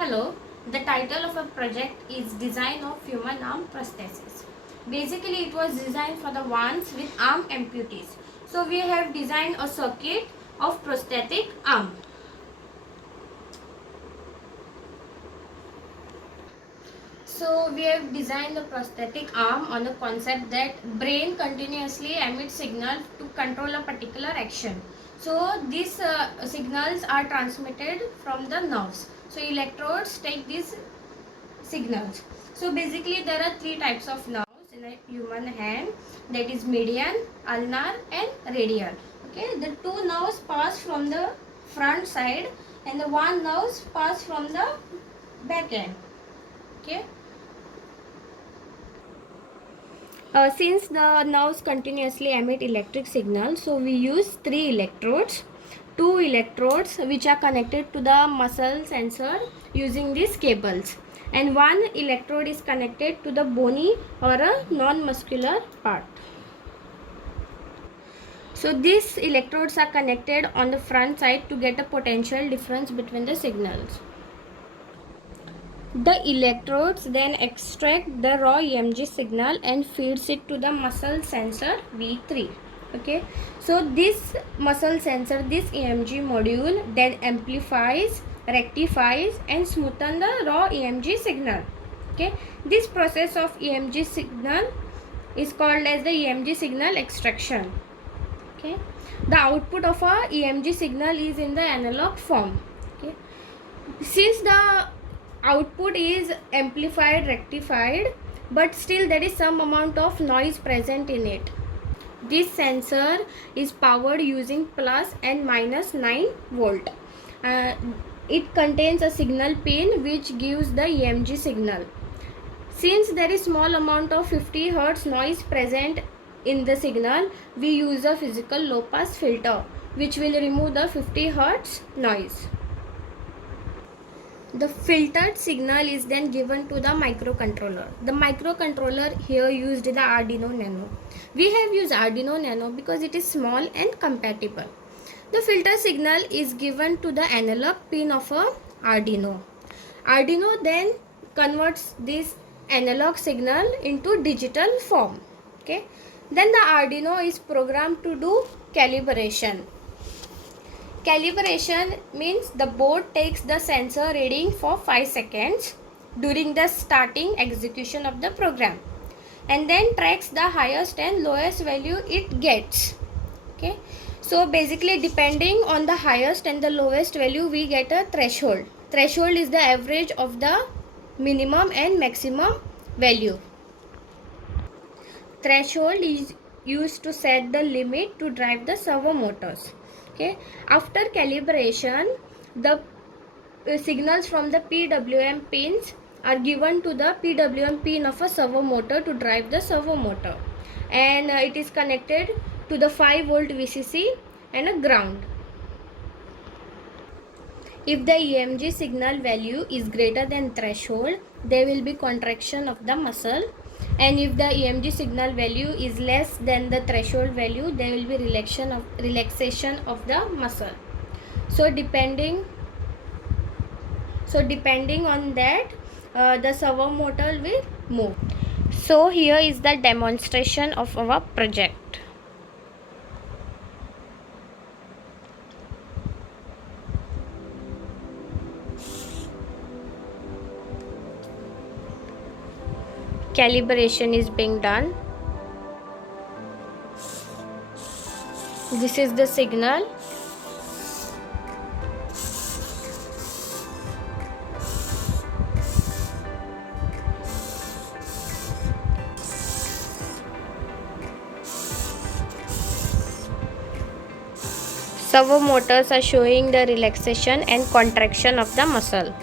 Hello, the title of a project is Design of Human Arm Prosthesis. Basically, it was designed for the ones with arm amputees. So, we have designed a circuit of prosthetic arm. So, we have designed the prosthetic arm on the concept that brain continuously emits signals to control a particular action. So, these signals are transmitted from the nerves. So, electrodes take these signals. So basically there are three types of nerves in a human hand, that is median, ulnar and radial. Okay, the two nerves pass from the front side and the one nerve pass from the back end. Okay. Since the nerves continuously emit electric signals, so we use three electrodes. Two electrodes which are connected to the muscle sensor using these cables, and one electrode is connected to the bony or a non-muscular part. So these electrodes are connected on the front side to get a potential difference between the signals. The electrodes then extract the raw EMG signal and feeds it to the muscle sensor V3. Okay, so this muscle sensor, this EMG module then amplifies, rectifies and smoothens the raw EMG signal. Okay, this process of EMG signal is called as the EMG signal extraction. Okay, the output of a EMG signal is in the analog form. Okay, since the output is amplified, rectified, but still there is some amount of noise present in it. This sensor is powered using plus and minus 9 volt. It contains a signal pin which gives the EMG signal. Since there is small amount of 50 Hz noise present in the signal, we use a physical low pass filter which will remove the 50 Hz noise. The filtered signal is then given to the microcontroller. The microcontroller here used the Arduino Nano. We have used Arduino Nano because it is small and compatible. The filter signal is given to the analog pin of a Arduino. Arduino then converts this analog signal into digital form. Okay. Then the Arduino is programmed to do calibration. Calibration means the board takes the sensor reading for 5 seconds during the starting execution of the program and then tracks the highest and lowest value it gets. Okay, so basically depending on the highest and the lowest value we get a threshold. Threshold is the average of the minimum and maximum value. Threshold is used to set the limit to drive the servo motors. Okay, after calibration, the signals from the PWM pins are given to the PWM pin of a servo motor to drive the servo motor, and it is connected to the 5 volt VCC and a ground. If the EMG signal value is greater than threshold, there will be contraction of the muscle, and if the EMG signal value is less than the threshold value, there will be relaxation of the muscle. So depending on that, the servo motor will move. So here is the demonstration of our project. Calibration is being done. This is the signal. Servo motors are showing the relaxation and contraction of the muscle.